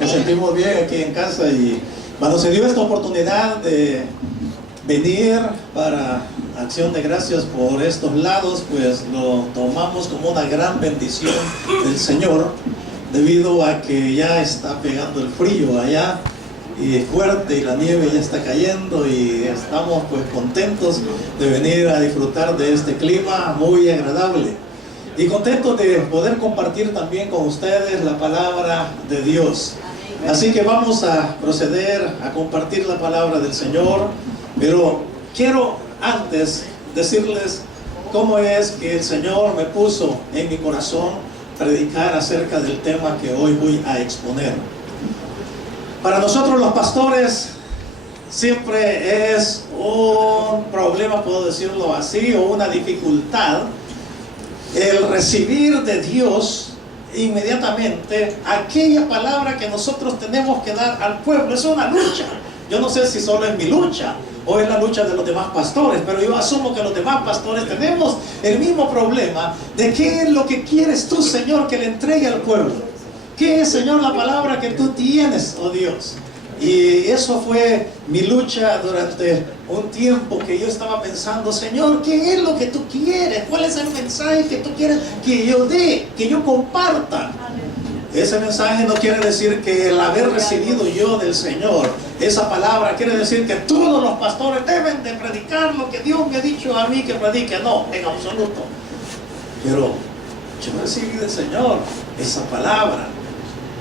Me sentimos bien aquí en casa y cuando se dio esta oportunidad de venir para acción de gracias por estos lados, pues lo tomamos como una gran bendición del Señor, debido a que ya está pegando el frío allá y es fuerte y la nieve ya está cayendo y estamos pues contentos de venir a disfrutar de este clima muy agradable y contentos de poder compartir también con ustedes la palabra de Dios. Así que vamos a proceder a compartir la palabra del Señor, pero quiero antes decirles cómo es que el Señor me puso en mi corazón predicar acerca del tema que hoy voy a exponer. Para nosotros los pastores siempre es un problema, puedo decirlo así, o una dificultad el recibir de Dios inmediatamente aquella palabra que nosotros tenemos que dar al pueblo. Es una lucha. Yo no sé si solo es mi lucha o es la lucha de los demás pastores, pero yo asumo que los demás pastores tenemos el mismo problema de qué es lo que quieres tú, Señor, que le entregue al pueblo. ¿Qué es, Señor, la palabra que tú tienes, oh Dios? Y eso fue mi lucha durante un tiempo, que yo estaba pensando, Señor, ¿qué es lo que tú quieres? ¿Cuál es el mensaje que tú quieres que yo dé, que yo comparta? Ese mensaje no quiere decir que el haber recibido yo del Señor esa palabra quiere decir que todos los pastores deben de predicar lo que Dios me ha dicho a mí que predique. No, en absoluto. Pero yo recibí del Señor esa palabra.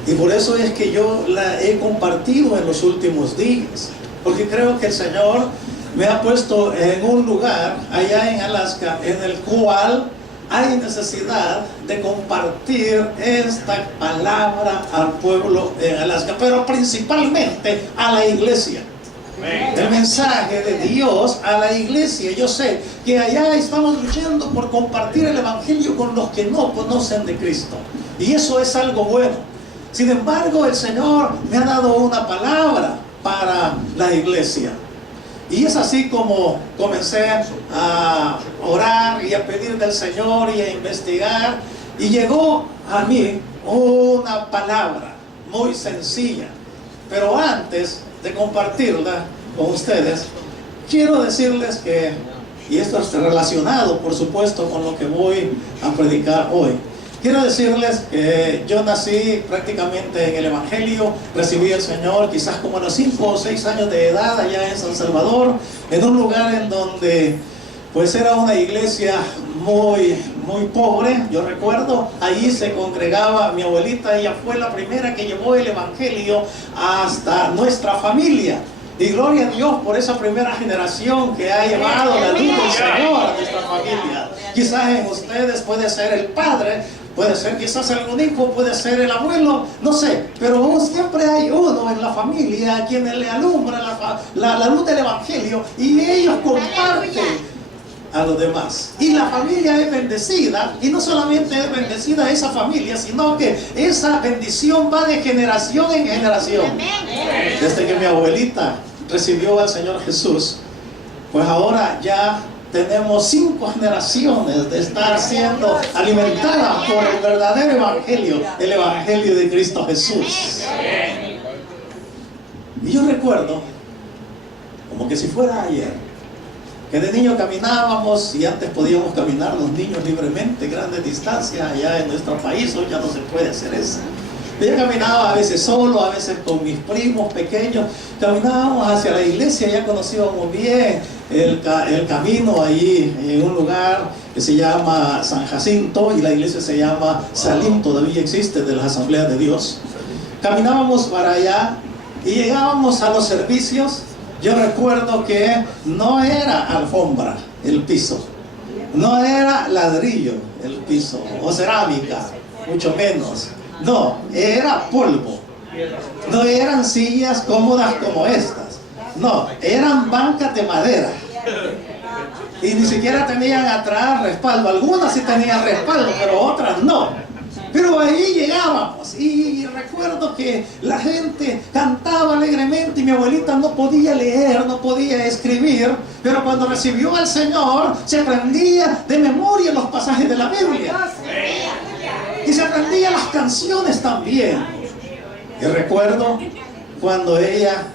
Y por eso es que yo la he compartido en los últimos días. Porque creo que el Señor me ha puesto en un lugar allá en Alaska en el cual hay necesidad de compartir esta palabra al pueblo en Alaska, pero principalmente a la iglesia. El mensaje de Dios a la iglesia. Yo sé que allá estamos luchando por compartir el evangelio con los que no conocen de Cristo. Y eso es algo bueno. Sin embargo, el Señor me ha dado una palabra para la iglesia. Y es así como comencé a orar y a pedir del Señor y a investigar. Y llegó a mí una palabra muy sencilla. Pero antes de compartirla con ustedes, quiero decirles que, y esto es relacionado por supuesto con lo que voy a predicar hoy, quiero decirles que yo nací prácticamente en el Evangelio, recibí al Señor quizás como a los 5 o 6 años de edad allá en San Salvador, en un lugar en donde pues era una iglesia muy pobre. Yo recuerdo, allí se congregaba mi abuelita, ella fue la primera que llevó el Evangelio hasta nuestra familia. Y gloria a Dios por esa primera generación que ha llevado la luz del Señor a nuestra familia. Quizás en ustedes puede ser el padre, puede ser quizás algún hijo, puede ser el abuelo, no sé, pero siempre hay uno en la familia a quien le alumbra la luz del Evangelio y ellos comparten a los demás. Y la familia es bendecida, y no solamente es bendecida esa familia, sino que esa bendición va de generación en generación. Desde que mi abuelita recibió al Señor Jesús, pues ahora ya tenemos 5 generaciones de estar siendo alimentadas por el verdadero evangelio, el evangelio de Cristo Jesús. Y yo recuerdo, como que si fuera ayer, que de niño caminábamos, y antes podíamos caminar los niños libremente grandes distancias allá en nuestro país. Hoy ya no se puede hacer eso. Yo caminaba a veces solo, a veces con mis primos pequeños. Caminábamos hacia la iglesia, ya conocíamos bien el camino ahí en un lugar que se llama San Jacinto, y la iglesia se llama Salim, todavía existe, de las Asambleas de Dios. Caminábamos para allá y llegábamos a los servicios. Yo recuerdo que no era alfombra el piso, no era ladrillo el piso, o cerámica, mucho menos. No, era polvo. No eran sillas cómodas como estas. No, eran bancas de madera. Y ni siquiera tenían atrás respaldo. Algunas sí tenían respaldo, pero otras no. Pero ahí llegábamos, y recuerdo que la gente cantaba alegremente, y mi abuelita no podía leer, no podía escribir, pero cuando recibió al Señor se aprendía de memoria los pasajes de la Biblia y se aprendía las canciones también. Y recuerdo cuando ella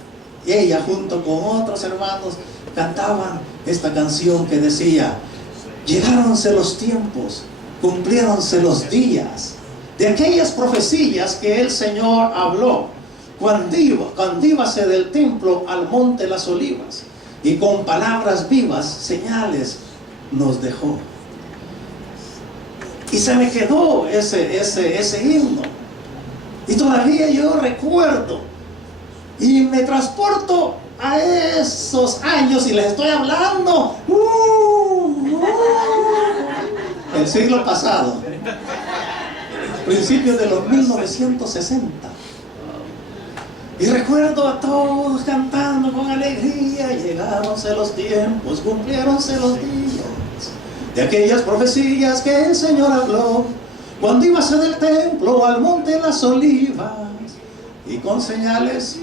junto con otros hermanos cantaban esta canción que decía: llegáronse los tiempos, cumpliéronse los días de aquellas profecías que el Señor habló cuando íbase del templo al monte Las Olivas, y con palabras vivas, señales nos dejó. Y se me quedó ese himno, y todavía yo recuerdo y me transporto a esos años, y les estoy hablando el siglo pasado, principios de los 1960. Y recuerdo a todos cantando con alegría: llegáronse los tiempos, cumpliéronse los días de aquellas profecías que el Señor habló cuando íbase del templo al monte Las Olivas, y con señales,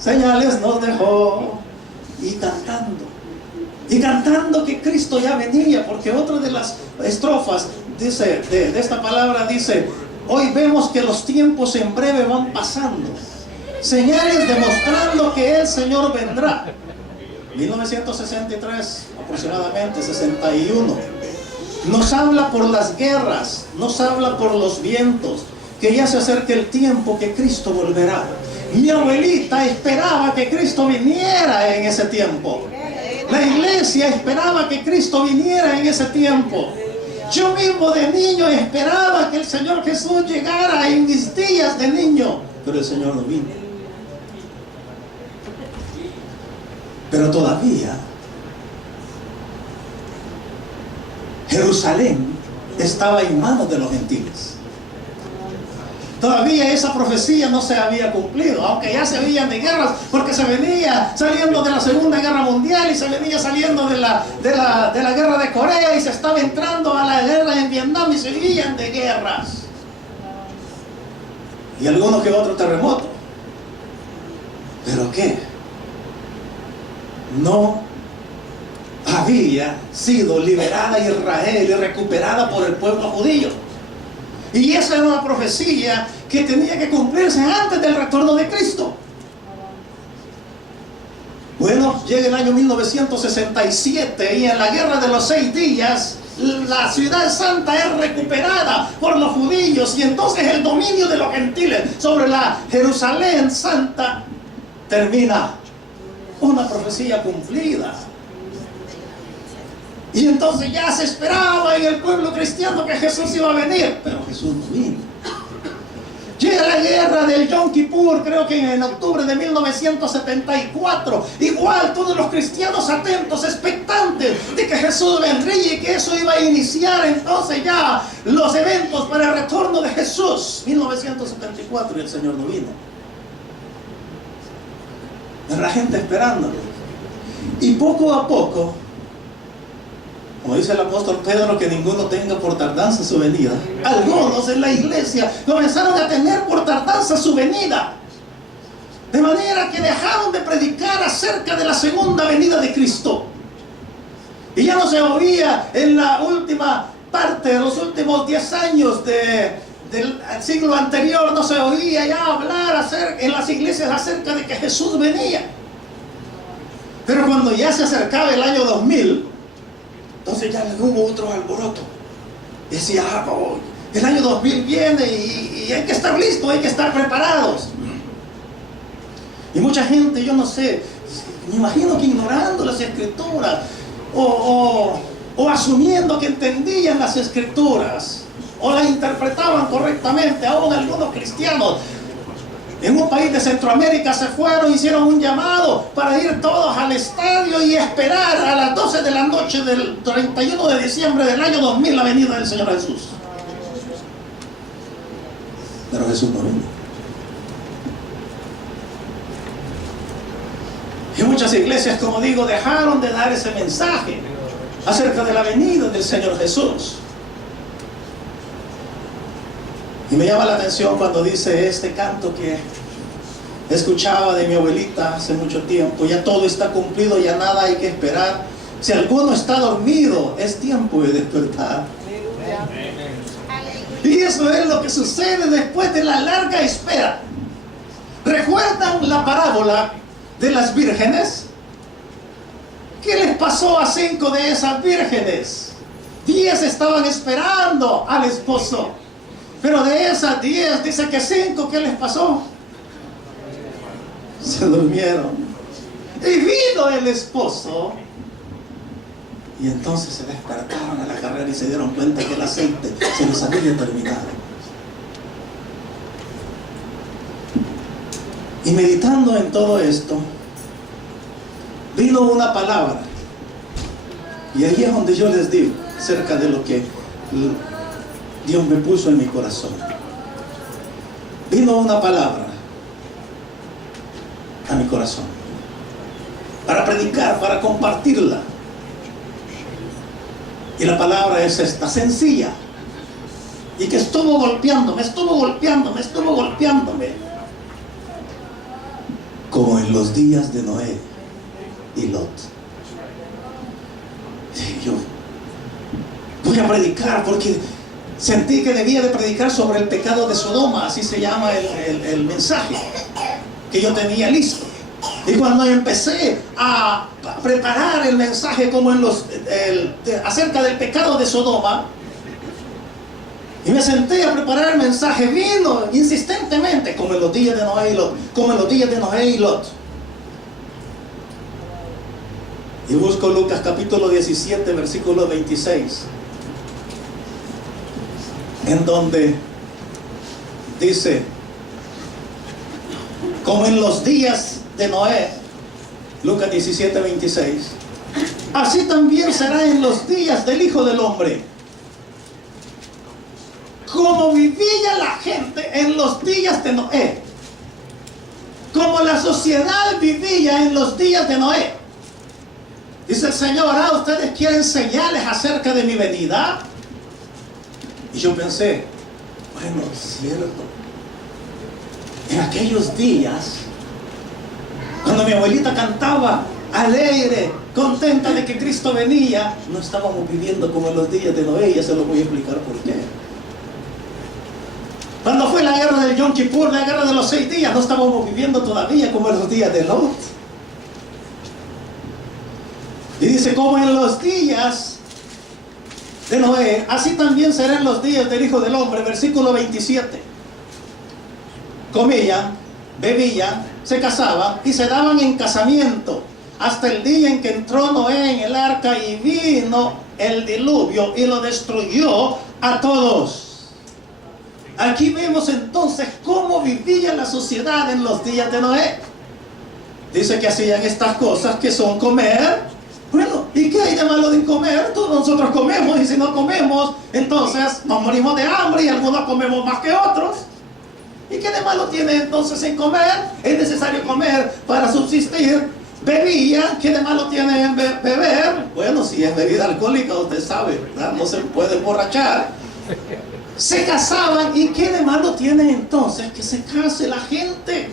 señales nos dejó. Y cantando que Cristo ya venía, porque otra de las estrofas dice, de esta palabra dice: hoy vemos que los tiempos en breve van pasando, señales demostrando que el Señor vendrá. 1963, aproximadamente 61, nos habla por las guerras, nos habla por los vientos, que ya se acerca el tiempo que Cristo volverá. Mi abuelita esperaba que Cristo viniera en ese tiempo. La iglesia esperaba que Cristo viniera en ese tiempo. Yo mismo de niño esperaba que el Señor Jesús llegara en mis días de niño, pero el Señor no vino. Pero todavía Jerusalén estaba en manos de los gentiles. Todavía esa profecía no se había cumplido, aunque ya se veían de guerras, porque se venía saliendo de la Segunda Guerra Mundial, y se venía saliendo de la guerra de Corea, y se estaba entrando a la guerra en Vietnam, y seguían de guerras. Y alguno que otro terremoto. ¿Pero qué? No había sido liberada Israel y recuperada por el pueblo judío. Y esa era una profecía que tenía que cumplirse antes del retorno de Cristo. Bueno, llega el año 1967, y en la guerra de los 6 días, la ciudad santa es recuperada por los judíos, y entonces el dominio de los gentiles sobre la Jerusalén santa termina. Una profecía cumplida. Y entonces ya se esperaba en el pueblo cristiano que Jesús iba a venir, pero Jesús no vino. Llega la guerra del Yom Kippur, creo que en octubre de 1974. Igual todos los cristianos atentos, expectantes de que Jesús vendría y que eso iba a iniciar entonces ya los eventos para el retorno de Jesús. 1974, y el Señor no vino. La gente esperándolo. Y poco a poco, como dice el apóstol Pedro, que ninguno tenga por tardanza su venida. Algunos en la iglesia comenzaron a tener por tardanza su venida, de manera que dejaron de predicar acerca de la segunda venida de Cristo. Y ya no se oía en la última parte de los últimos 10 años del siglo anterior, no se oía ya hablar en las iglesias acerca de que Jesús venía. Pero cuando ya se acercaba el año 2000, entonces ya hubo otro alboroto. Decía: el año 2000 viene y hay que estar listos, hay que estar preparados. Y mucha gente, yo no sé, me imagino que ignorando las escrituras o asumiendo que entendían las escrituras o las interpretaban correctamente. Aún algunos cristianos en un país de Centroamérica se fueron, hicieron un llamado para ir todos al estadio y esperar a las 12 de la noche del 31 de diciembre del año 2000 la venida del Señor Jesús. Pero Jesús no vino. Y muchas iglesias, como digo, dejaron de dar ese mensaje acerca de la venida del Señor Jesús. Y me llama la atención cuando dice este canto que escuchaba de mi abuelita hace mucho tiempo: ya todo está cumplido, ya nada hay que esperar. Si alguno está dormido, es tiempo de despertar. Y eso es lo que sucede después de la larga espera. ¿Recuerdan la parábola de las vírgenes? ¿Qué les pasó a 5 de esas vírgenes? 10 estaban esperando al esposo. Pero de esas 10 dice que 5, ¿qué les pasó? Se durmieron. Y vino el esposo. Y entonces se despertaron a la carrera y se dieron cuenta que el aceite se les había terminado. Y meditando en todo esto, vino una palabra. Y ahí es donde yo les digo acerca de lo que Dios me puso en mi corazón. Vino una palabra a mi corazón para predicar, para compartirla. Y la palabra es esta, sencilla, y que estuvo golpeándome, como en los días de Noé y Lot. Y yo voy a predicar porque sentí que debía de predicar sobre el pecado de Sodoma, así se llama el mensaje que yo tenía listo. Y cuando empecé a preparar el mensaje como acerca del pecado de Sodoma, y me senté a preparar el mensaje, vino insistentemente como en los días de Noé y Lot, Y busco Lucas capítulo 17, versículo 26, en donde dice, como en los días de Noé, Lucas 17, 26, así también será en los días del Hijo del Hombre. Como vivía la gente en los días de Noé, como la sociedad vivía en los días de Noé. Dice el Señor, ¿ustedes quieren señales acerca de mi venida? Y yo pensé, bueno, es cierto. En aquellos días, cuando mi abuelita cantaba alegre, contenta de que Cristo venía, no estábamos viviendo como en los días de Noé, y ya se lo voy a explicar por qué. Cuando fue la guerra del Yom Kippur, la guerra de los 6 días, no estábamos viviendo todavía como en los días de Lot. Y dice, como en los días de Noé, así también serán los días del Hijo del Hombre, versículo 27. Comían, bebían, se casaban y se daban en casamiento hasta el día en que entró Noé en el arca y vino el diluvio y lo destruyó a todos. Aquí vemos entonces cómo vivía la sociedad en los días de Noé. Dice que hacían estas cosas que son comer. Bueno, ¿y qué hay de malo en comer? Todos nosotros comemos, y si no comemos, entonces nos morimos de hambre, y algunos comemos más que otros. ¿Y qué de malo tiene entonces en comer? Es necesario comer para subsistir. Bebían, ¿qué de malo tiene en beber? Bueno, si es bebida alcohólica, usted sabe, ¿verdad? No se puede emborrachar. Se casaban, ¿y qué de malo tiene entonces que se case la gente?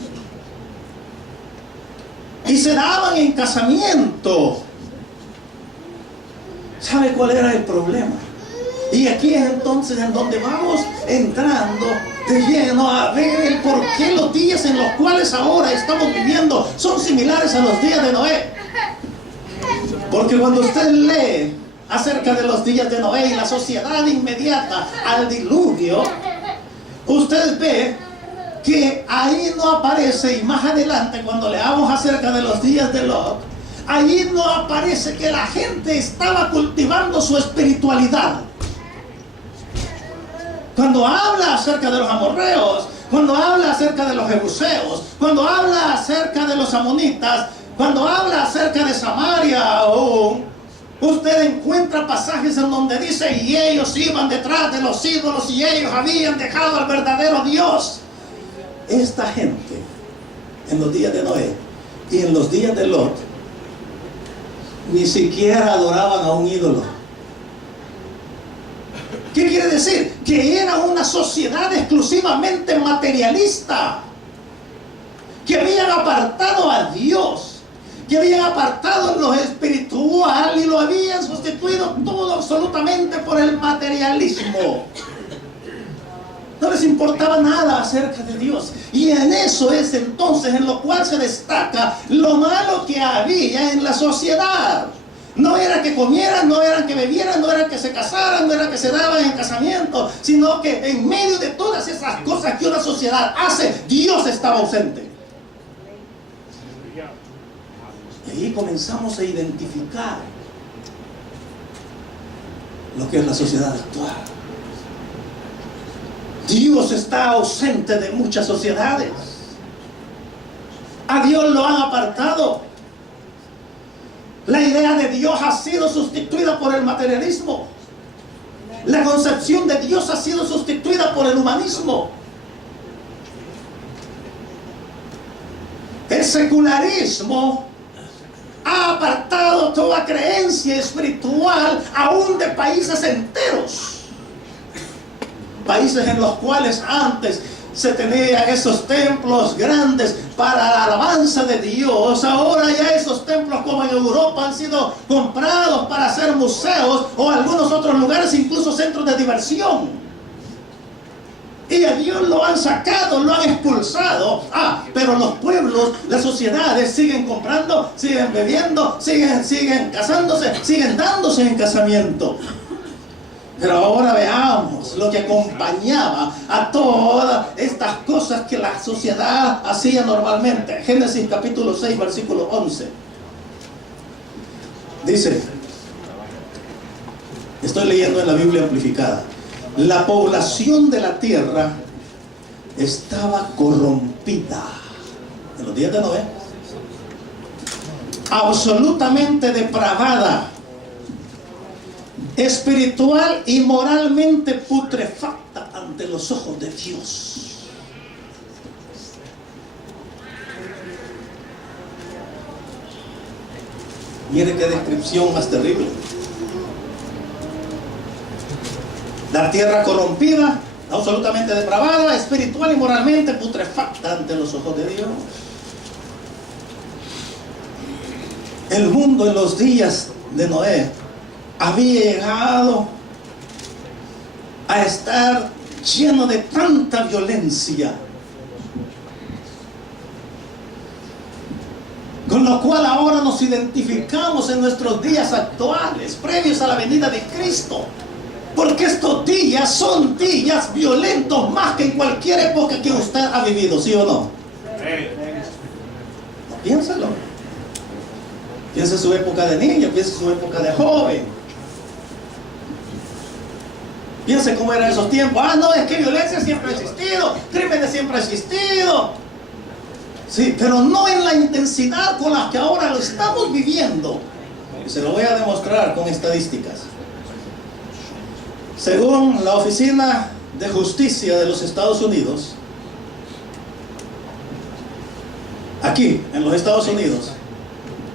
Y se daban en casamiento. ¿Sabe cuál era el problema? Y aquí es entonces en donde vamos entrando de lleno a ver el por qué los días en los cuales ahora estamos viviendo son similares a los días de Noé. Porque cuando usted lee acerca de los días de Noé y la sociedad inmediata al diluvio, usted ve que ahí no aparece, y más adelante cuando leamos acerca de los días de Lot, ahí no aparece que la gente estaba cultivando su espiritualidad. Cuando habla acerca de los amorreos, cuando habla acerca de los jebuseos, cuando habla acerca de los amonitas, cuando habla acerca de Samaria aún, usted encuentra pasajes en donde dice, y ellos iban detrás de los ídolos, y ellos habían dejado al verdadero Dios. Esta gente, en los días de Noé y en los días de Lot, ni siquiera adoraban a un ídolo. ¿Qué quiere decir? Que era una sociedad exclusivamente materialista, que habían apartado a Dios, que habían apartado lo espiritual y lo habían sustituido todo absolutamente por el materialismo. No les importaba nada acerca de Dios. Y en eso es entonces en lo cual se destaca lo malo que había en la sociedad. No era que comieran, no era que bebieran, no era que se casaran, no era que se daban en casamiento, sino que en medio de todas esas cosas que una sociedad hace, Dios estaba ausente. Y ahí comenzamos a identificar lo que es la sociedad actual. Dios está ausente de muchas sociedades. A Dios lo han apartado. La idea de Dios ha sido sustituida por el materialismo. La concepción de Dios ha sido sustituida por el humanismo. El secularismo ha apartado toda creencia espiritual aún de países enteros. Países en los cuales antes se tenían esos templos grandes para la alabanza de Dios. Ahora ya esos templos, como en Europa, han sido comprados para hacer museos o algunos otros lugares, incluso centros de diversión. Y a Dios lo han sacado, lo han expulsado. Pero los pueblos, las sociedades siguen comprando, siguen bebiendo, siguen casándose, siguen dándose en casamiento. Pero ahora veamos lo que acompañaba a todas estas cosas que la sociedad hacía normalmente. Génesis capítulo 6, versículo 11. Dice, estoy leyendo en la Biblia amplificada: la población de la tierra estaba corrompida en los días de Noé, absolutamente depravada, espiritual y moralmente putrefacta ante los ojos de Dios. Mire qué descripción más terrible. La tierra corrompida, absolutamente depravada, espiritual y moralmente putrefacta ante los ojos de Dios. El mundo en los días de Noé había llegado a estar lleno de tanta violencia, con lo cual ahora nos identificamos en nuestros días actuales, previos a la venida de Cristo, porque estos días son días violentos más que en cualquier época que usted ha vivido, ¿sí o no? Piénselo. Piense su época de niño, piense su época de joven. Piense cómo eran esos tiempos. No, es que violencia siempre ha existido, crímenes siempre ha existido. Sí, pero no en la intensidad con la que ahora lo estamos viviendo. Y se lo voy a demostrar con estadísticas. Según la Oficina de Justicia de los Estados Unidos, aquí en los Estados Unidos,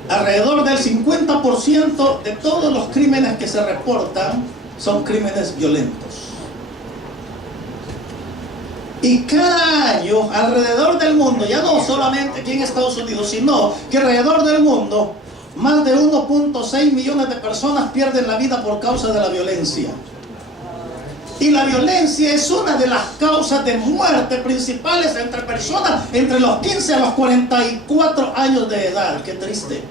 alrededor del 50% de todos los crímenes que se reportan son crímenes violentos. Y cada año alrededor del mundo, ya no solamente aquí en Estados Unidos, sino que alrededor del mundo, más de 1.6 millones de personas pierden la vida por causa de la violencia. Y la violencia es una de las causas de muerte principales entre personas entre los 15 a los 44 años de edad. Qué triste.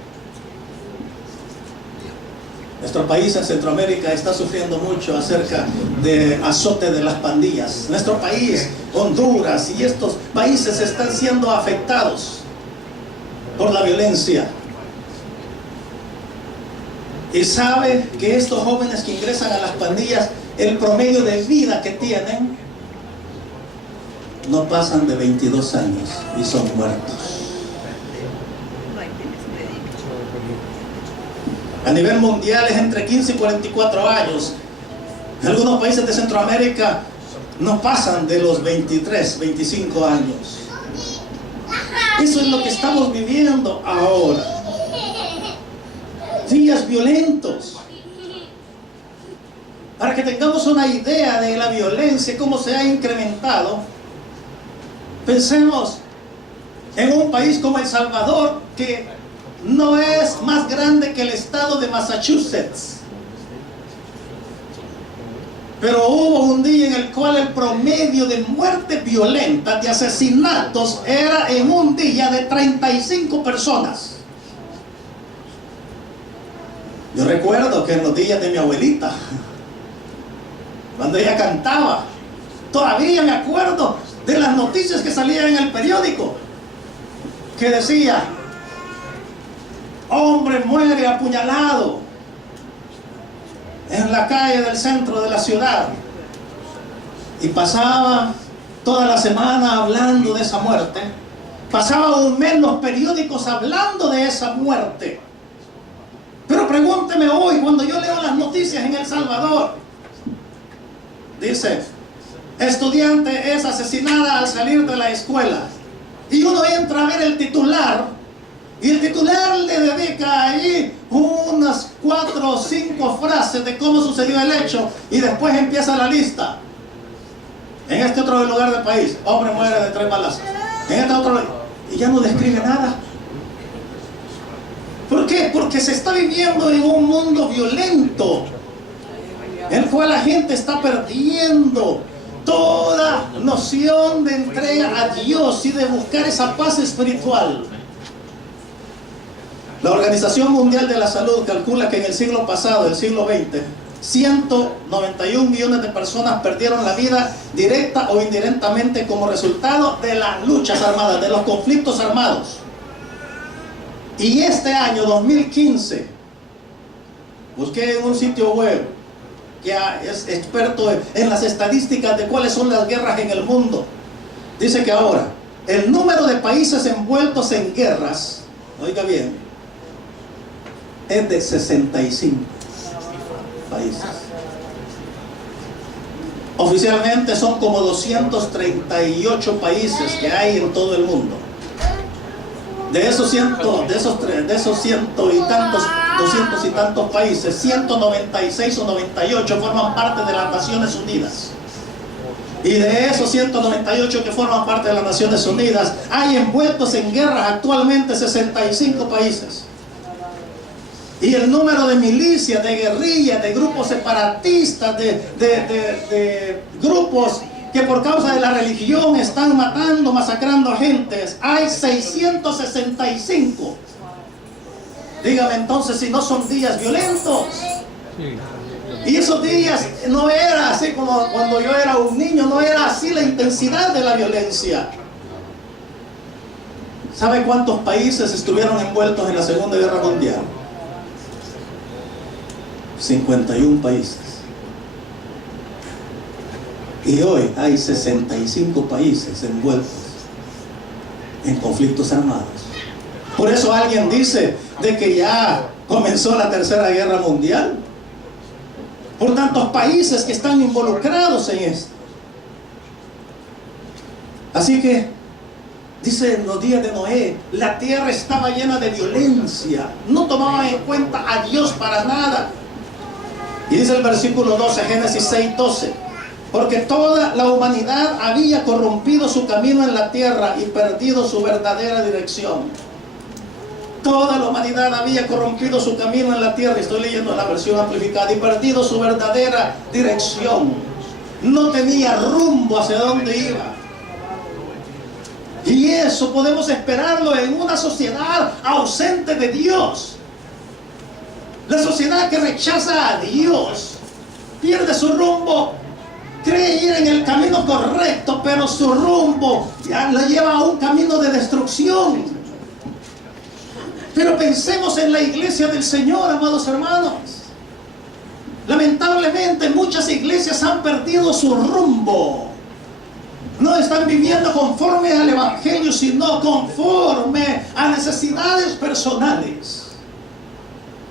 Nuestro país en Centroamérica está sufriendo mucho acerca de azote de las pandillas. Nuestro país, Honduras y estos países están siendo afectados por la violencia. Y sabe que estos jóvenes que ingresan a las pandillas, el promedio de vida que tienen no pasan de 22 años y son muertos. A nivel mundial es entre 15 y 44 años. En algunos países de Centroamérica no pasan de los 23, 25 años. Eso es lo que estamos viviendo ahora. Días violentos. Para que tengamos una idea de la violencia, cómo se ha incrementado, pensemos en un país como El Salvador, que no es más grande que el estado de Massachusetts. Pero hubo un día en el cual el promedio de muertes violentas, de asesinatos, era en un día de 35 personas. Yo recuerdo que en los días de mi abuelita, cuando ella cantaba, todavía me acuerdo de las noticias que salían en el periódico, que decía: hombre muere apuñalado en la calle del centro de la ciudad. Y pasaba toda la semana hablando de esa muerte. Pasaba un mes los periódicos hablando de esa muerte. Pero pregúnteme hoy, cuando yo leo las noticias en El Salvador, dice: estudiante es asesinada al salir de la escuela. Y uno entra a ver el titular, y el titular le dedica ahí unas 4 o 5 frases de cómo sucedió el hecho, y después empieza la lista. En este otro lugar del país, hombre muere de 3 balazos. En este otro, y ya no describe nada. ¿Por qué? Porque se está viviendo en un mundo violento, en el cual la gente está perdiendo toda noción de entrega a Dios y de buscar esa paz espiritual. La Organización Mundial de la Salud calcula que en el siglo pasado, el siglo XX, 191 millones de personas perdieron la vida directa o indirectamente como resultado de las luchas armadas, de los conflictos armados. Y este año 2015, busqué en un sitio web que es experto en las estadísticas de cuáles son las guerras en el mundo. Dice que ahora el número de países envueltos en guerras, oiga bien, es de 65 países. Oficialmente son como 238 países que hay en todo el mundo. De esos ciento y tantos países, 196 o 98 forman parte de las Naciones Unidas. Y de esos 198 que forman parte de las Naciones Unidas, hay envueltos en guerras actualmente 65 países. Y el número de milicias, de guerrillas, de grupos separatistas, de grupos que por causa de la religión están matando, masacrando a gentes, hay 665. Dígame entonces si no son días violentos. Y esos días no era así como cuando yo era un niño, no era así la intensidad de la violencia. ¿Sabe cuántos países estuvieron envueltos en la Segunda Guerra Mundial? 51 países. Y hoy hay 65 países envueltos en conflictos armados. Por eso alguien dice de que ya comenzó la Tercera Guerra Mundial, por tantos países que están involucrados en esto. Así que dice en los días de Noé, la tierra estaba llena de violencia, no tomaban en cuenta a Dios para nada. Y dice el versículo 12, Génesis 6:12, porque toda la humanidad había corrompido su camino en la tierra y perdido su verdadera dirección. Toda la humanidad había corrompido su camino en la tierra, estoy leyendo la versión amplificada, y perdido su verdadera dirección. No tenía rumbo hacia dónde iba. Y eso podemos esperarlo en una sociedad ausente de Dios. La sociedad que rechaza a Dios pierde su rumbo, cree ir en el camino correcto, pero su rumbo ya la lleva a un camino de destrucción. Pero pensemos en la iglesia del Señor, amados hermanos. Lamentablemente muchas iglesias han perdido su rumbo. No están viviendo conforme al Evangelio, sino conforme a necesidades personales.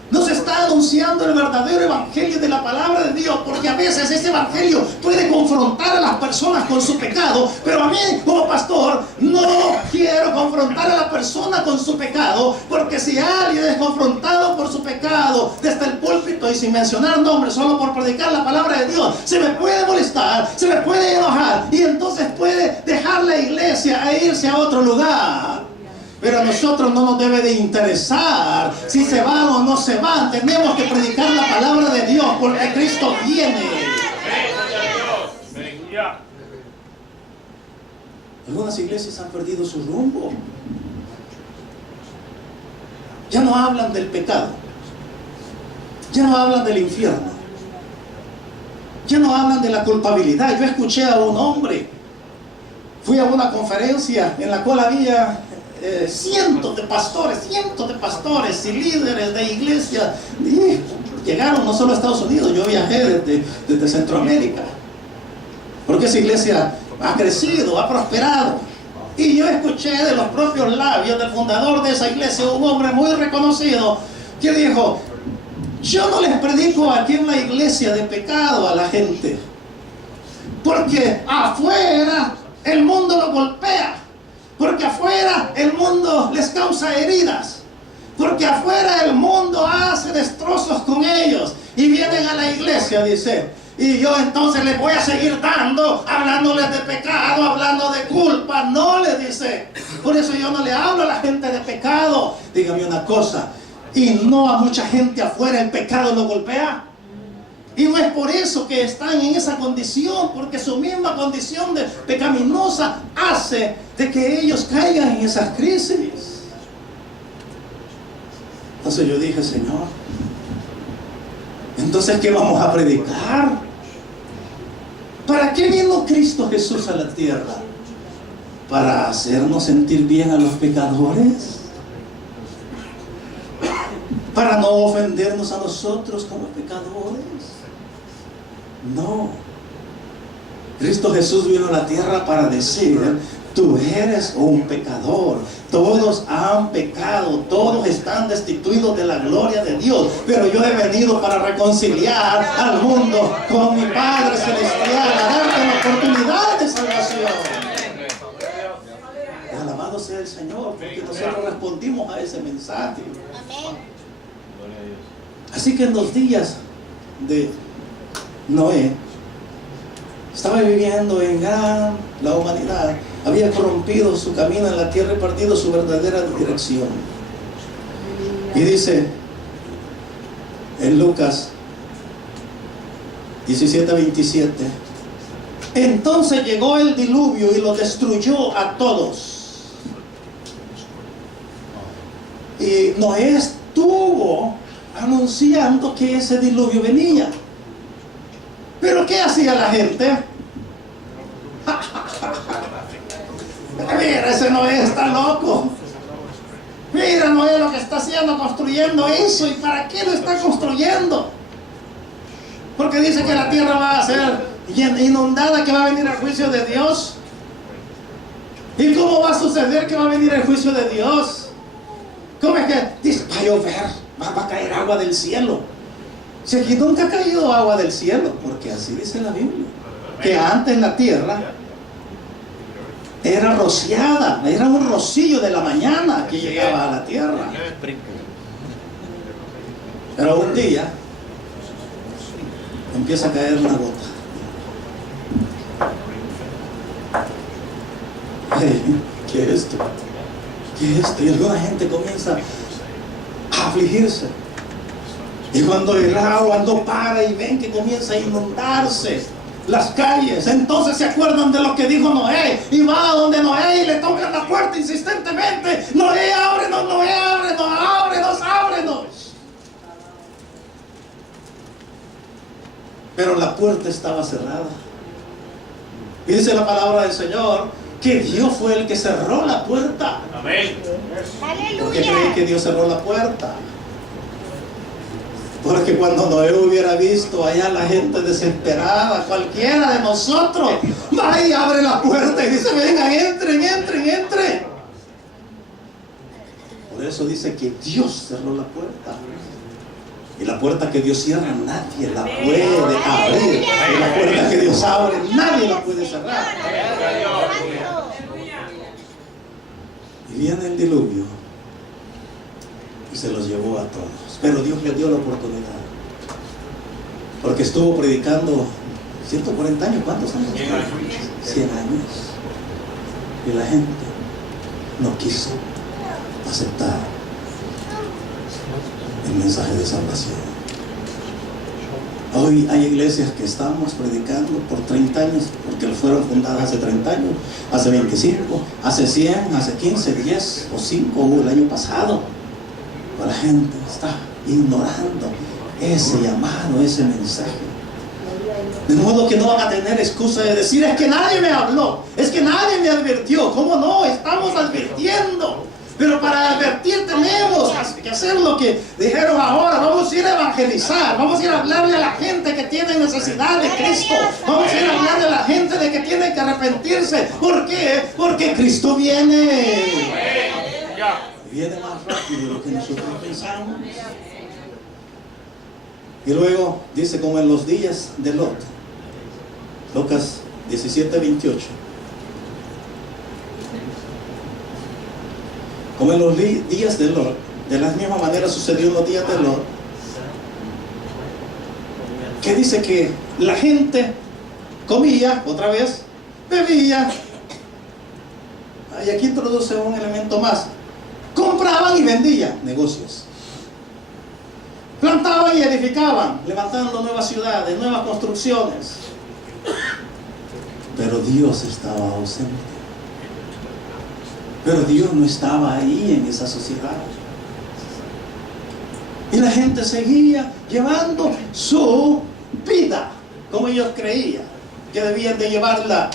No se está anunciando el verdadero evangelio de la palabra de Dios, porque a veces ese evangelio puede confrontar a las personas con su pecado, pero a mí como pastor no quiero confrontar a la persona con su pecado, porque si alguien es confrontado por su pecado desde el púlpito y sin mencionar nombres, solo por predicar la palabra de Dios, se me puede molestar, se me puede enojar, y entonces puede dejar la iglesia e irse a otro lugar. Pero a nosotros no nos debe de interesar si se van o no se van. Tenemos que predicar la palabra de Dios porque Cristo viene. Algunas iglesias han perdido su rumbo. Ya no hablan del pecado. Ya no hablan del infierno. Ya no hablan de la culpabilidad. Yo escuché a un hombre. Fui a una conferencia en la cual había cientos de pastores y líderes de iglesia. Y llegaron no solo a Estados Unidos, yo viajé desde Centroamérica. Porque esa iglesia ha crecido, ha prosperado. Y yo escuché de los propios labios del fundador de esa iglesia, un hombre muy reconocido, que dijo: yo no les predico aquí en la iglesia de pecado a la gente, porque afuera el mundo los golpea, porque afuera el mundo les causa heridas, porque afuera el mundo hace destrozos con ellos, y vienen a la iglesia, dice, y yo entonces les voy a seguir dando, hablándoles de pecado, hablando de culpa. No, les dice. Por eso yo no le hablo a la gente de pecado. Dígame una cosa, y no a mucha gente afuera el pecado lo golpea. Y no es por eso que están en esa condición, porque su misma condición de pecaminosa hace de que ellos caigan en esas crisis. Entonces yo dije: Señor, entonces ¿qué vamos a predicar? ¿Para qué vino Cristo Jesús a la tierra? ¿Para hacernos sentir bien a los pecadores? ¿Para no ofendernos a nosotros como pecadores? No. Cristo Jesús vino a la tierra para decir: tú eres un pecador. Todos han pecado, todos están destituidos de la gloria de Dios, pero yo he venido para reconciliar al mundo con mi Padre Celestial, a darte la oportunidad de salvación. Y alabado sea el Señor, porque nosotros respondimos a ese mensaje. Así que en los días de Noé, estaba viviendo en la humanidad había corrompido su camino en la tierra y perdido su verdadera dirección. Y dice en Lucas 17:27: entonces llegó el diluvio y lo destruyó a todos. Y Noé estuvo anunciando que ese diluvio venía. ¿Pero qué hacía la gente? Mira, ese Noé está loco. Mira, Noé lo que está haciendo, construyendo eso. ¿Y para qué lo está construyendo? Porque dice que la tierra va a ser inundada, que va a venir el juicio de Dios. ¿Y cómo va a suceder que va a venir el juicio de Dios? ¿Cómo es que dice: va a llover, va a caer agua del cielo? Si aquí nunca ha caído agua del cielo, porque así dice la Biblia, que antes la tierra era rociada, era un rocío de la mañana que llegaba a la tierra. Pero un día empieza a caer una gota. ¿Qué es esto? ¿Qué es esto? Y alguna gente comienza a afligirse. Y cuando el agua no para y ven que comienza a inundarse las calles, entonces se acuerdan de lo que dijo Noé y va a donde Noé y le tocan la puerta insistentemente: Noé, ábrenos, Noé, ábrenos, ábrenos, ábrenos. Pero la puerta estaba cerrada. Y dice la palabra del Señor que Dios fue el que cerró la puerta. Amén. ¿Por qué creen que Dios cerró la puerta? Porque cuando Noé hubiera visto allá la gente desesperada, cualquiera de nosotros va y abre la puerta y dice: vengan, entren, entren, entren. Por eso dice que Dios cerró la puerta. Y la puerta que Dios cierra, nadie la puede abrir. Y la puerta que Dios abre, nadie la puede cerrar. Y viene el diluvio y se los llevó a todos. Pero Dios le dio la oportunidad, porque estuvo predicando 140 años. ¿Cuántos años? 100 años. Y la gente no quiso aceptar el mensaje de salvación. Hoy hay iglesias que estamos predicando por 30 años, porque fueron fundadas hace 30 años, hace 25, hace 100, hace 15, 10 o 5 el año pasado. Pero la gente está ignorando ese llamado, ese mensaje. De modo que no van a tener excusa de decir: es que nadie me habló, es que nadie me advirtió. ¿Cómo no? Estamos advirtiendo. Pero para advertir tenemos que hacer lo que dijeron ahora. Vamos a ir a evangelizar, vamos a ir a hablarle a la gente que tiene necesidad de Cristo. Vamos a ir a hablarle a la gente de que tiene que arrepentirse. ¿Por qué? Porque Cristo viene. Viene más rápido de lo que nosotros pensamos. Y luego dice: como en los días de Lot. Lucas 17:28. Como en los días de Lot, de la misma manera sucedió en los días de Lot, que dice que la gente comía, otra vez, bebía, y aquí introduce un elemento más: compraban y vendían, negocios, plantaban y edificaban, levantando nuevas ciudades, nuevas construcciones, pero Dios estaba ausente. Pero Dios no estaba ahí en esa sociedad. Y la gente seguía llevando su vida como ellos creían que debían de llevarla,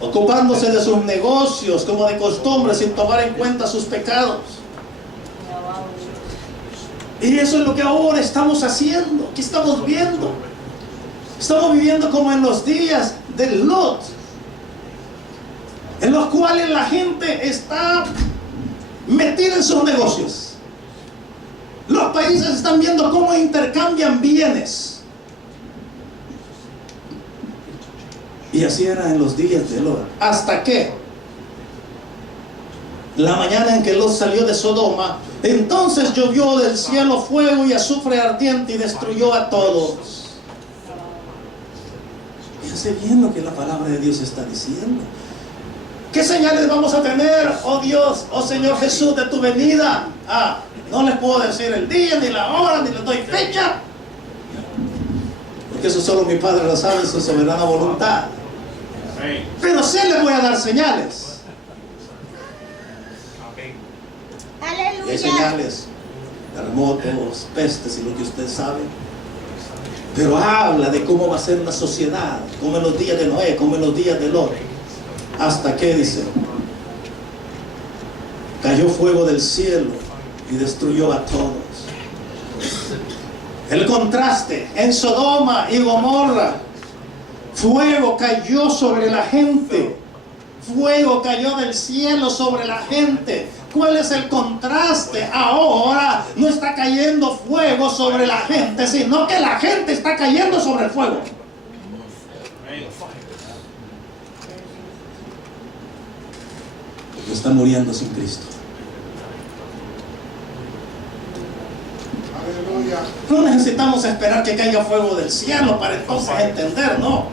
ocupándose de sus negocios como de costumbre, sin tomar en cuenta sus pecados. Y eso es lo que ahora estamos haciendo. ¿Qué estamos viendo? Estamos viviendo como en los días de Lot, en los cuales la gente está metida en sus negocios. Los países están viendo cómo intercambian bienes. Y así era en los días de Lot. Hasta que la mañana en que Lot salió de Sodoma, entonces llovió del cielo fuego y azufre ardiente y destruyó a todos. Fíjense bien lo que la palabra de Dios está diciendo. ¿Qué señales vamos a tener, oh Dios, oh Señor Jesús, de tu venida? No les puedo decir el día, ni la hora, ni les doy fecha, porque eso solo mi Padre lo sabe, su soberana voluntad. Pero sí les voy a dar señales. Y hay señales: terremotos, pestes y lo que usted sabe. Pero habla de cómo va a ser una sociedad, como en los días de Noé, como en los días de Lot. Hasta que, dice, cayó fuego del cielo y destruyó a todos. El contraste: en Sodoma y Gomorra, fuego cayó sobre la gente, fuego cayó del cielo sobre la gente. ¿Cuál es el contraste? Ahora no está cayendo fuego sobre la gente, sino que la gente está cayendo sobre el fuego. Porque está muriendo sin Cristo. No necesitamos esperar que caiga fuego del cielo para entonces entender, no.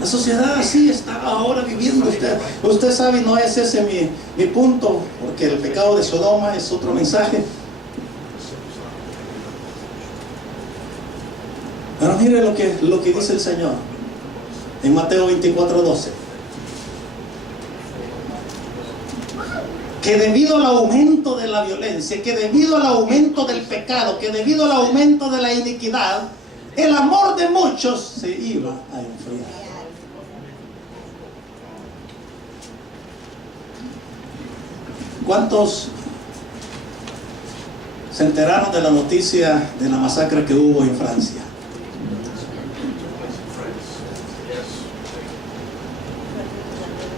La sociedad así está ahora viviendo. Usted sabe, no es ese mi punto, porque el pecado de Sodoma es otro mensaje. Pero mire lo que dice el Señor en Mateo 24:12. Que debido al aumento de la violencia, que debido al aumento del pecado, que debido al aumento de la iniquidad, el amor de muchos se iba a enfriar. ¿Cuántos se enteraron de la noticia de la masacre que hubo en Francia?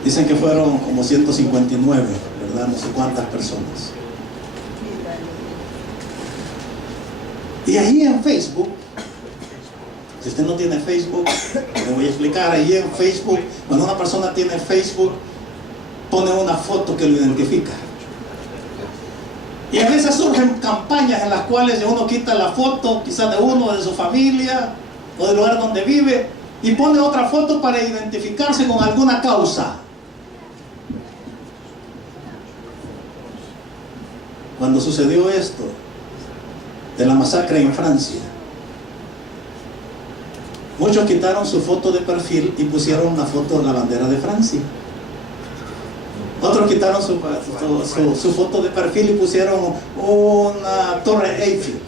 Dicen que fueron como 159, ¿verdad? No sé cuántas personas. Y ahí en Facebook, si usted no tiene Facebook, le voy a explicar. Ahí en Facebook, cuando una persona tiene Facebook, pone una foto que lo identifica. Y a veces surgen campañas en las cuales uno quita la foto, quizás de uno, de su familia, o del lugar donde vive, y pone otra foto para identificarse con alguna causa. Cuando sucedió esto, de la masacre en Francia. Muchos quitaron su foto de perfil y pusieron una foto de la bandera de Francia. Otros quitaron su foto de perfil y pusieron una torre Eiffel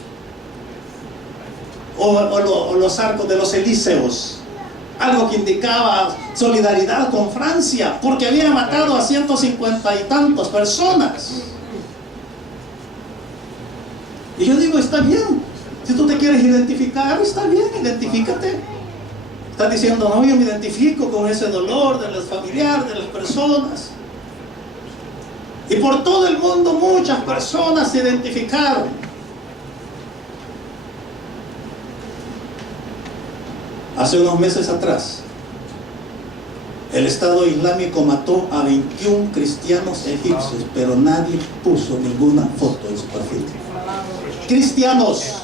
o los arcos de los Elíseos, algo que indicaba solidaridad con Francia, porque había matado a 150 y tantas personas. Y yo digo, está bien, si tú te quieres identificar, está bien, identifícate. Estás diciendo, no, yo me identifico con ese dolor de los familiares, de las personas. Y por todo el mundo muchas personas se identificaron. Hace unos meses atrás, el Estado Islámico mató a 21 cristianos egipcios, pero nadie puso ninguna foto en su perfil. Cristianos.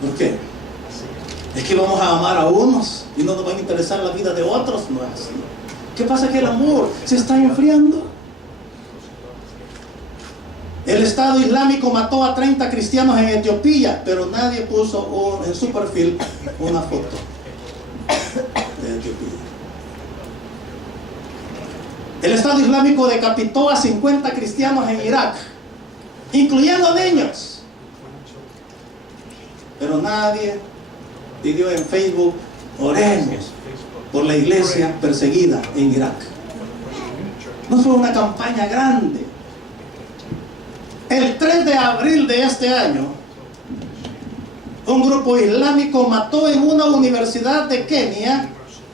¿Por qué? Es que vamos a amar a unos y no nos va a interesar la vida de otros. No es así. ¿Qué pasa? Que el amor se está enfriando. El Estado Islámico mató a 30 cristianos en Etiopía, pero nadie puso en su perfil una foto de Etiopía. El Estado Islámico decapitó a 50 cristianos en Irak, incluyendo niños. Pero nadie pidió en Facebook, oremos por la iglesia perseguida en Irak. No fue una campaña grande. El 3 de abril de este año, un grupo islámico mató en una universidad de Kenia,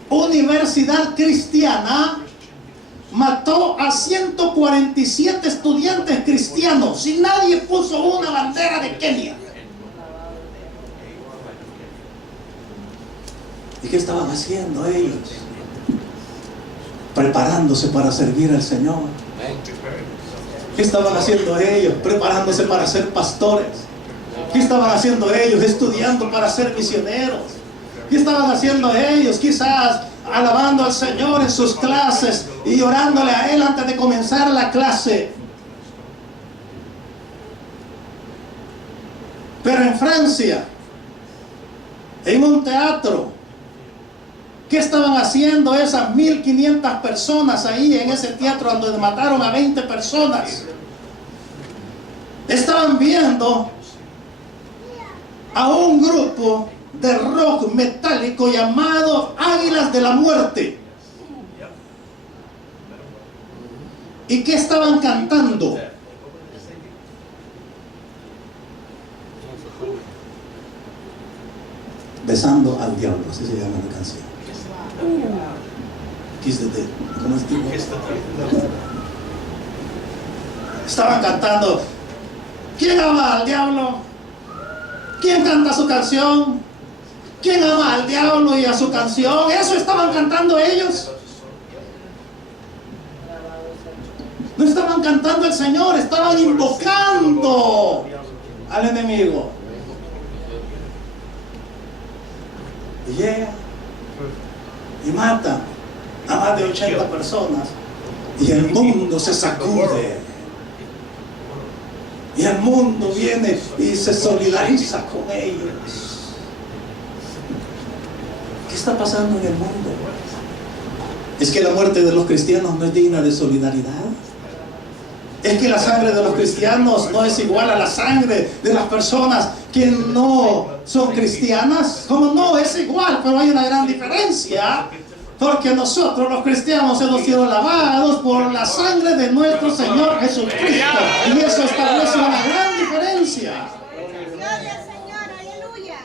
universidad cristiana, mató a 147 estudiantes cristianos y nadie puso una bandera de Kenia. ¿Y qué estaban haciendo ellos? Preparándose para servir al Señor. ¿Qué estaban haciendo ellos? Preparándose para ser pastores. ¿Qué estaban haciendo ellos? Estudiando para ser misioneros. ¿Qué estaban haciendo ellos? Quizás alabando al Señor en sus clases y orándole a Él antes de comenzar la clase. Pero en Francia, en un teatro, ¿qué estaban haciendo esas 1500 personas ahí en ese teatro donde mataron a 20 personas? Estaban viendo a un grupo de rock metálico llamado Águilas de la Muerte. ¿Y qué estaban cantando? Besando al diablo, así se llama la canción. Kiss the Dead. ¿Cómo es tipo? Estaban cantando. ¿Quién ama al diablo? ¿Quién canta su canción? ¿Quién ama al diablo y a su canción? Eso estaban cantando ellos. No estaban cantando al Señor, estaban invocando al enemigo. Y llega y mata a más de 80 personas y el mundo se sacude y el mundo viene y se solidariza con ellos. ¿Qué está pasando en el mundo? ¿Es que la muerte de los cristianos no es digna de solidaridad? ¿Es que la sangre de los cristianos no es igual a la sangre de las personas que no son cristianas? ¿Cómo no? Es igual, pero hay una gran diferencia. Porque nosotros los cristianos hemos sido lavados por la sangre de nuestro Señor Jesucristo. Y eso establece una gran diferencia. Gloria al Señor, aleluya.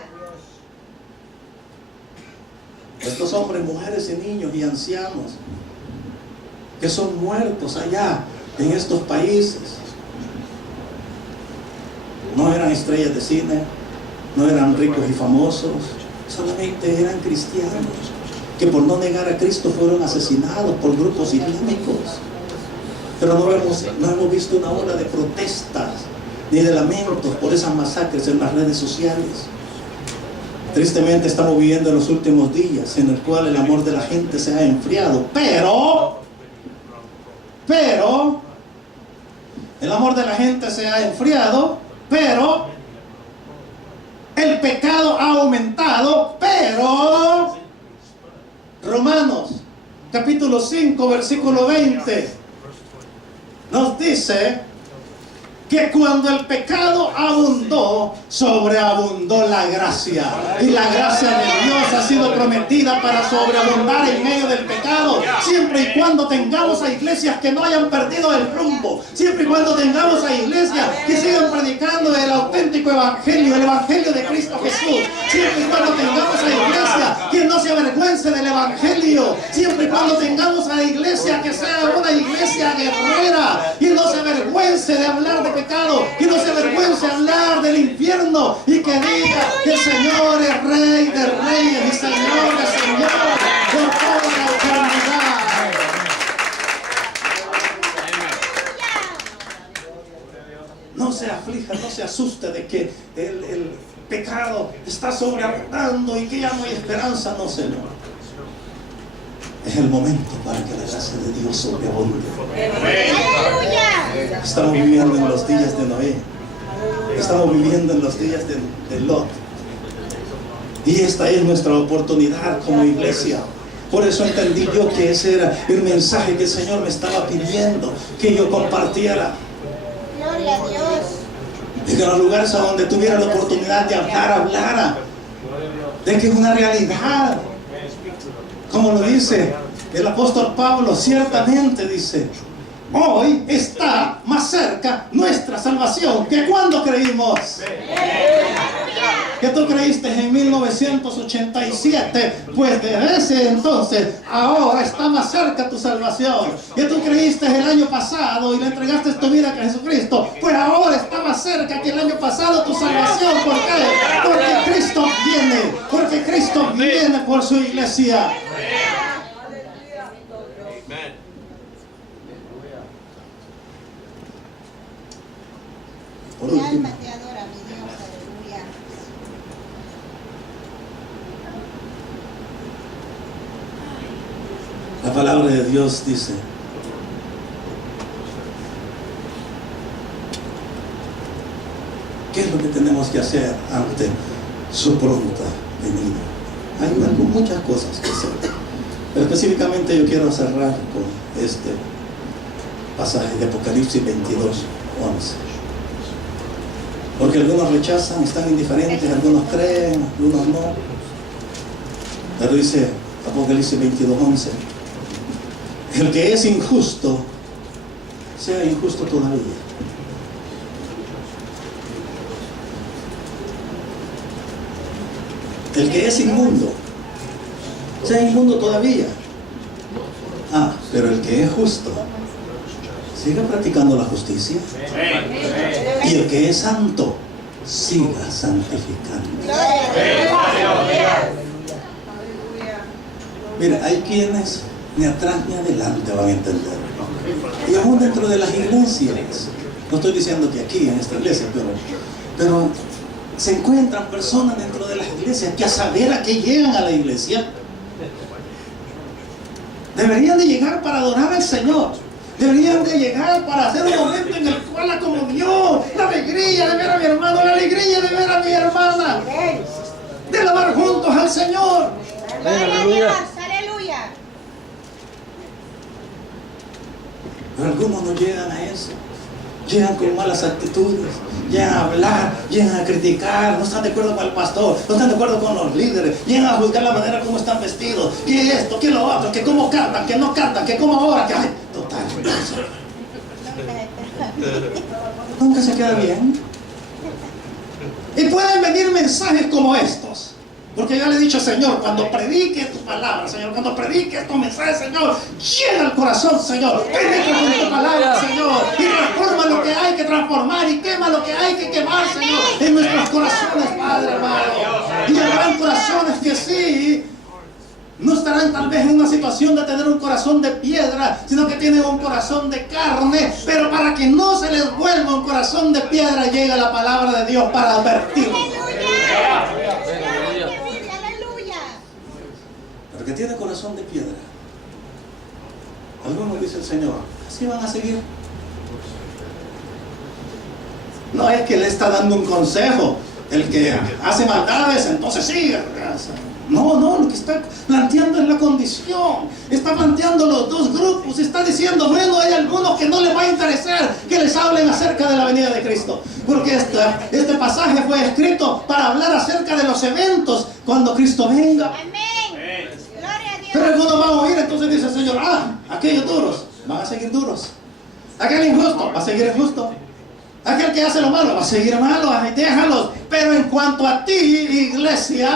Estos hombres, mujeres y niños y ancianos que son muertos allá en estos países no eran estrellas de cine, no eran ricos y famosos, solamente eran cristianos que por no negar a Cristo fueron asesinados por grupos islámicos. Pero no hemos visto una ola de protestas ni de lamentos por esas masacres en las redes sociales. Tristemente estamos viviendo en los últimos días en el cual el amor de la gente se ha enfriado, pero El amor de la gente se ha enfriado, pero el pecado ha aumentado, pero Romanos capítulo 5 versículo 20 nos dice que cuando el pecado abundó, sobreabundó la gracia. Y la gracia de Dios ha sido prometida para sobreabundar en medio del pecado. Siempre y cuando tengamos a iglesias que no hayan perdido el rumbo. Siempre y cuando tengamos a iglesias que sigan predicando el auténtico evangelio, el evangelio de Cristo Jesús. Siempre y cuando tengamos a iglesias que no se avergüence del evangelio. Siempre y cuando tengamos a la iglesia que sea una iglesia guerrera y no se avergüence de hablar de pecado, que no se avergüence de hablar del infierno y que diga que el Señor es Rey de reyes y Señor de señores por toda la eternidad. No se aflija, no se asuste de que el pecado está sobreabundando y que ya no hay esperanza. No, Señor. Es el momento para que la gracia de Dios sobreabunde. Estamos viviendo en los días de Noé. Estamos viviendo en los días de Lot. Y esta es nuestra oportunidad como iglesia. Por eso entendí yo que ese era el mensaje que el Señor me estaba pidiendo que yo compartiera. Gloria a Dios. De que en los lugares a donde tuviera la oportunidad de hablar, hablara. De que es una realidad. Como lo dice el apóstol Pablo, ciertamente dice: hoy está más cerca nuestra salvación que cuando creímos. Que tú creíste en 1987, pues desde ese entonces ahora está más cerca tu salvación. Que tú creíste el año pasado y le entregaste tu vida a Jesucristo, pues ahora está más cerca que el año pasado tu salvación. ¿Por qué? Porque Cristo viene, porque Cristo viene por su iglesia. Por Mi último, alma te adora, mi Dios, aleluya. la palabra de Dios dice: ¿qué es lo que tenemos que hacer ante su pronta venida? Hay muchas cosas que hacer, pero específicamente yo quiero cerrar con este pasaje de Apocalipsis 22:11. Porque algunos rechazan, están indiferentes, algunos creen, algunos no. Pero dice Apocalipsis 22:11: el que es injusto, sea injusto todavía. El que es inmundo, sea inmundo todavía. Pero el que es justo, siga practicando la justicia. Y el que es santo, siga santificando. Mira, hay quienes ni atrás ni adelante van a entender. Y aún dentro de las iglesias, no estoy diciendo que aquí en esta iglesia, pero se encuentran personas dentro de las iglesias que a saber a qué llegan a la iglesia. Deberían de llegar para adorar al Señor. Deberían de llegar para hacer un momento en el cual la comunión, la alegría de ver a mi hermano, la alegría de ver a mi hermana, de alabar juntos al Señor. Gloria a Dios, aleluya. Pero algunos no llegan a eso. Llegan con malas actitudes, llegan a hablar, llegan a criticar, no están de acuerdo con el pastor, no están de acuerdo con los líderes, llegan a juzgar la manera como están vestidos, que esto, que lo otro, que cómo cantan, que no cantan, que cómo ahora, que ay, total. Nunca se queda bien. Y pueden venir mensajes como estos. Porque ya le he dicho, Señor, cuando prediques tu palabra, Señor, cuando prediques tu mensaje, Señor, llena el corazón, Señor, penetra con tu palabra, Señor, y transforma lo que hay que transformar y quema lo que hay que quemar, Señor, en nuestros corazones, Padre amado. Y habrán corazones que sí, no estarán tal vez en una situación de tener un corazón de piedra, sino que tienen un corazón de carne, pero para que no se les vuelva un corazón de piedra, llega la palabra de Dios para advertirlos. Que tiene corazón de piedra. Algunos dice el Señor, así van a seguir. No es que le está dando un consejo. El que hace maldades, entonces siga. No, lo que está planteando es la condición. Está planteando los dos grupos. Está diciendo, bueno, hay algunos que no les va a interesar que les hablen acerca de la venida de Cristo. Porque este pasaje fue escrito para hablar acerca de los eventos cuando Cristo venga. Amén. Gloria a Dios. Pero algunos van a oír, entonces dice el Señor, aquellos duros van a seguir duros. Aquel injusto va a seguir injusto. Aquel que hace lo malo va a seguir malo, ay, déjalos. Pero en cuanto a ti, iglesia,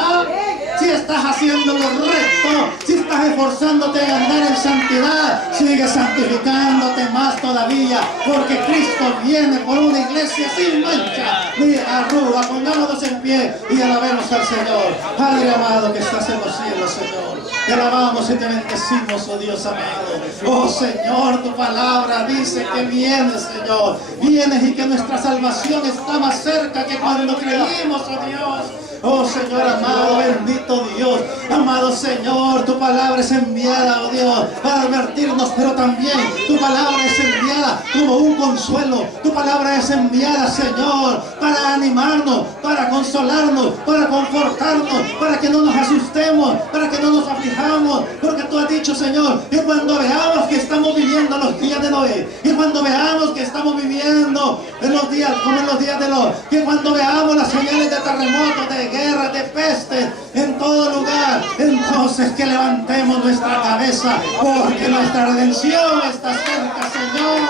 si estás haciendo lo recto, si estás esforzándote en andar en santidad, sigue santificándote más todavía, porque Cristo viene por una iglesia sin mancha ni arruga. Pongámonos en pie y alabemos al Señor. Padre amado que estás en los cielos, Señor, te alabamos y te bendecimos, oh Dios amado. Oh Señor, tu palabra dice que vienes, Señor. Vienes y que nuestra salvación está más cerca que cuando creímos, oh Dios. Oh Señor amado, bendito Dios, amado Señor, tu palabra es enviada, oh Dios, para advertirnos, pero también tu palabra es enviada como un consuelo. Tu palabra es enviada, Señor, para animarnos, para consolarnos, para confortarnos, para que no nos asustemos, para que no nos aflijamos, porque tú has dicho, Señor, que cuando veamos que estamos viviendo los días de Noé, y cuando veamos que estamos viviendo en los días, como en los días de Lot, que cuando veamos las señales de terremotos, de guerra, de peste en todo lugar, entonces que levantemos nuestra cabeza, porque nuestra redención está cerca, Señor.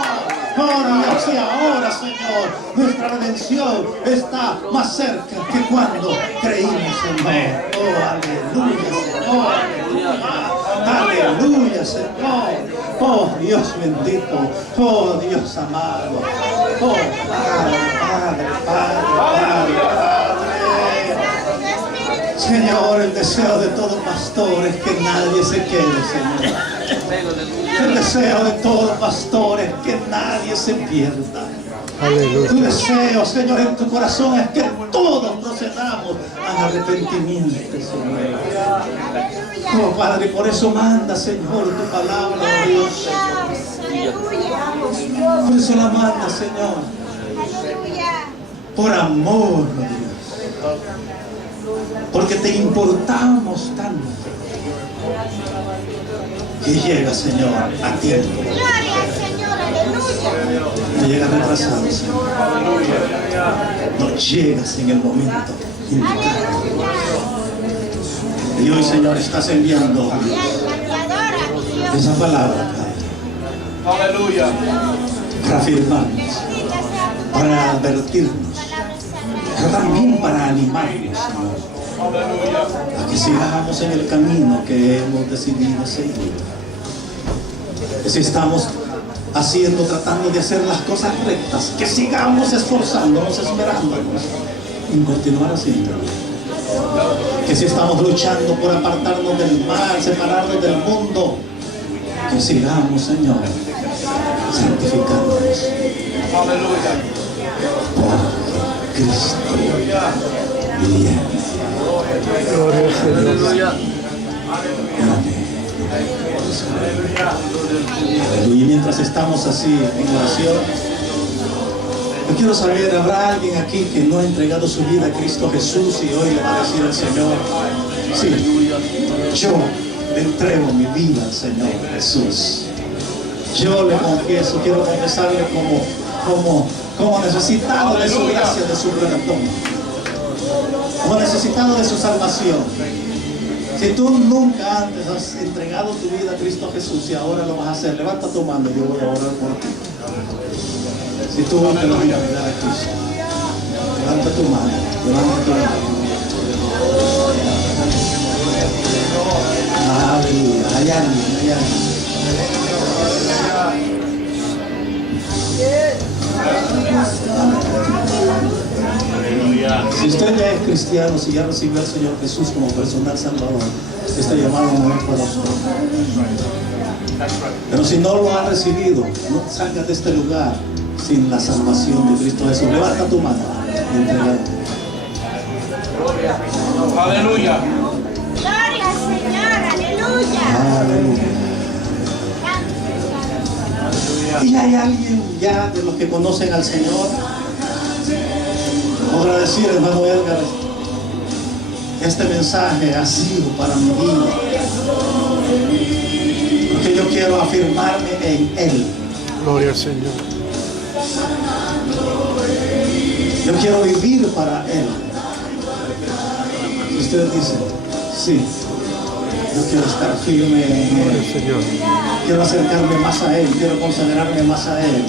Oh Dios, y ahora, Señor, nuestra redención está más cerca que cuando creímos, Señor. Oh, aleluya, Señor, aleluya, aleluya, Señor. Oh Dios bendito, oh Dios amado, oh Padre, Padre. Señor, el deseo de todo pastor es que nadie se quede, Señor. El deseo de todo pastor es que nadie se pierda. Aleluya. Tu deseo, Señor, en tu corazón es que todos procedamos al arrepentimiento, Señor. Oh Padre, por eso manda, Señor, tu palabra, oh Dios. Por eso la manda, Señor. Por amor, oh Dios. Porque te importamos tanto que llega, Señor, a tiempo. Gloria al Señor, aleluya. No llega retrasado, Señor. No llegas en el momento indicado. Y hoy, Señor, estás enviando esa palabra, Padre. Aleluya. Para afirmarnos, para advertirnos, pero también para animarnos, Señor, a que sigamos en el camino que hemos decidido seguir. Que si estamos tratando de hacer las cosas rectas, que sigamos esforzándonos, esmerándonos en continuar haciéndolo. Que si estamos luchando por apartarnos del mal, separarnos del mundo, que sigamos, Señor, santificándonos. Por Cristo viene. Gloria al Señor. Y mientras estamos así en oración, yo quiero saber, ¿habrá alguien aquí que no ha entregado su vida a Cristo Jesús y hoy le va a decir al Señor, sí, yo le entrego mi vida al Señor Jesús? Yo le confieso, quiero confesarle como necesitado de su gracia, de su perdón, como necesitado de su salvación. Si tú nunca antes has entregado tu vida a Cristo Jesús y ahora lo vas a hacer, levanta tu mano, yo voy a orar por ti. Si tú nunca lo vas a entregar a Cristo, levanta tu mano, levanta tu mano. Aleluya, hay alguien, hay alguien. Si usted ya es cristiano, si ya recibió al Señor Jesús como personal salvador, este llamado no es para usted. Pero si no lo ha recibido, no salgas de este lugar sin la salvación de Cristo Jesús. Levanta tu mano y entrégate. Aleluya. Gloria al Señor, aleluya. Aleluya. Y hay alguien ya de los que conocen al Señor podrá decir, hermano Edgar, este mensaje ha sido para mi vida, porque yo quiero afirmarme en Él. Gloria al Señor. Yo quiero vivir para Él. Si usted dice, sí, yo quiero estar firme en Gloria al Él, Señor. quiero acercarme más a Él, quiero consagrarme más a Él.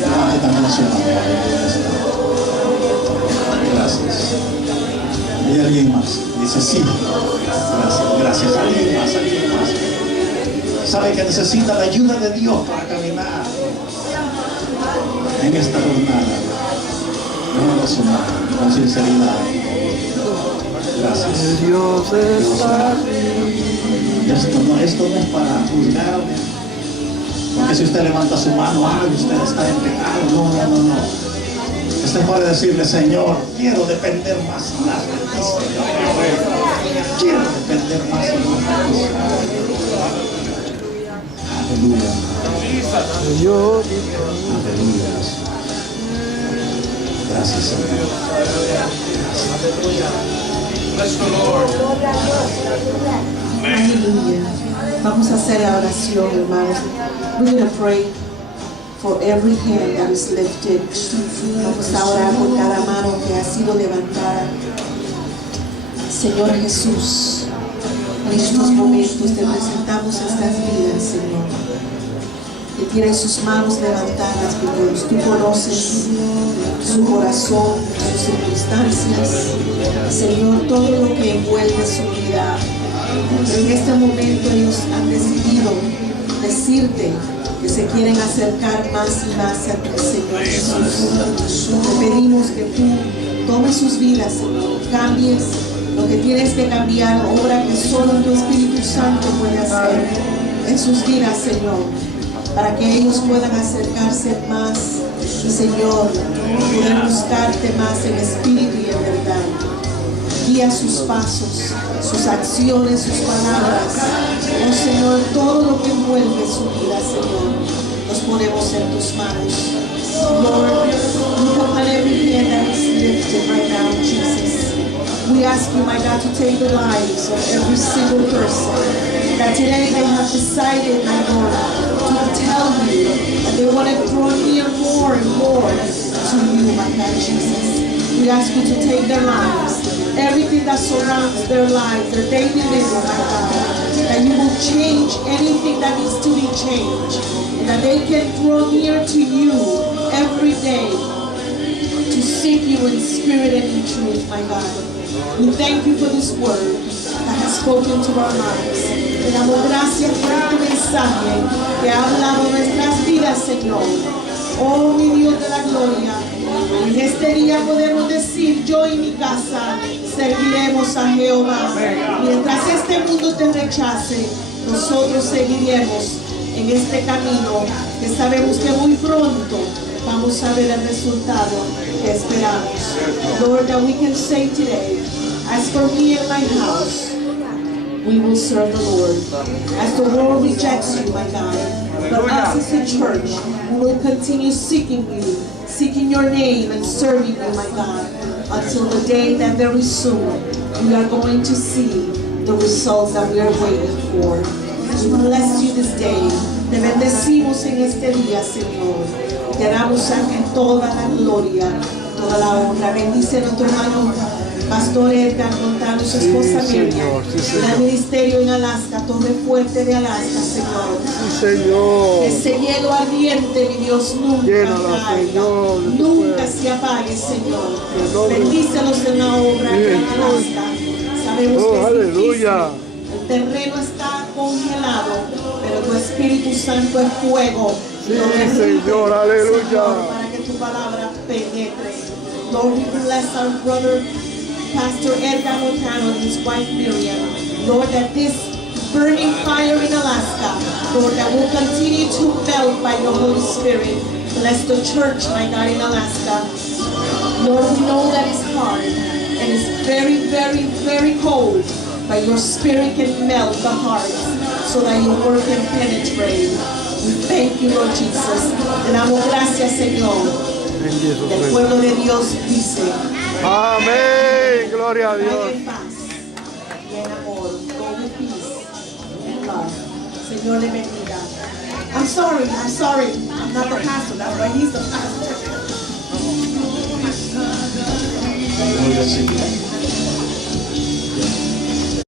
Levante también su mano. Gracias. ¿Hay alguien más? Dice sí. Gracias, gracias. Alguien más, alguien más. Sabe que necesita la ayuda de Dios para caminar en esta jornada. Levante su mano con sinceridad. Gracias. Dios está Esto no es para juzgarme. Porque si usted levanta su mano, usted está en pecado. No. Esto es para decirle, Señor, quiero depender más y más de ti, Señor. Quiero depender más y más de ti. Aleluya. Señor. Aleluya. Gracias, Señor. Aleluya. Vamos a hacer la oración, hermanos. We're going to pray for every hand that is lifted. Vamos a orar por cada mano que ha sido levantada. Señor Jesús, en estos momentos te presentamos estas vidas, Señor, que tienen sus manos levantadas, mi Dios. Tú conoces su corazón, sus circunstancias, Señor, todo lo que envuelve su vida. Pero en este momento ellos han decidido decirte que se quieren acercar más y más a ti, Señor Jesús. Te pedimos que tú tomes sus vidas, Señor, cambies lo que tienes que cambiar, obra que solo tu Espíritu Santo puede hacer en sus vidas, Señor, para que ellos puedan acercarse más y, Señor, poder buscarte más en espíritu y en verdad. Guía sus pasos, sus acciones, sus palabras. Oh Señor, todo lo que envuelve su vida, Señor, nos ponemos en tus manos. Lord, look upon every hand that is lifted right now, Jesus. We ask you, my God, to take the lives of every single person that today they have decided, my Lord, to tell you that they want to draw near more and more to you, my God, Jesus. We ask you to take their lives, everything that surrounds their lives, their daily living, my God, that you will change anything that needs to be changed, and that they can draw near to you every day to seek you in spirit and in truth, my God. We thank you for this word that has spoken to our lives. Te damos gracias por este mensaje que ha hablado nuestras vidas, Señor. Oh, mi Dios de la gloria. En este día podemos decir, yo y mi casa serviremos a Jehová. Mientras este mundo te rechace, nosotros seguiremos en este camino que sabemos que muy pronto vamos a ver el resultado que esperamos. Lord, that we can say today, as for me and my house, we will serve the Lord. As the world rejects you, my God, but us as a church, we will continue seeking you, seeking your name and serving you, my God, until the day that very soon we are going to see the results that we are waiting for. We bless you this day. Te bendecimos en este día, Señor. Te damos a ti toda la gloria, toda la honra. Bendice a nuestro hermano Pastor Edgar Montano, su esposa Miriam, el ministerio en Alaska, Torre Fuerte de Alaska, Señor. Sí, Señor. Ese hielo ardiente, mi Dios, nunca Llénala, caiga, Señor, de tu nunca fuego. se apague, Señor. En nombre- Bendícelos en la obra que en Alaska. Sabemos que es aleluya. difícil. El terreno está congelado, pero tu Espíritu Santo es fuego. Sí, Lo derrite, Señor, aleluya. Señor, para que tu palabra penetre. Lord, we bless our brother, Pastor Edgar Montano and his wife Miriam. Lord, that this burning fire in Alaska, Lord, that will continue to melt by your Holy Spirit. Bless the church, my God, in Alaska. Lord, we know that it's hard and it's very, very, very cold, but your Spirit can melt the hearts so that your word can penetrate. We thank you, Lord Jesus. Te damos gracias, Señor, En Jesús' El name. pueblo de Dios dice, Amén. Gloria a Dios. vaya en paz y en amor. Go with peace and love. Señor le bendiga. I'm sorry. I'm not the pastor. That's why he's the pastor. Gloria al Señor.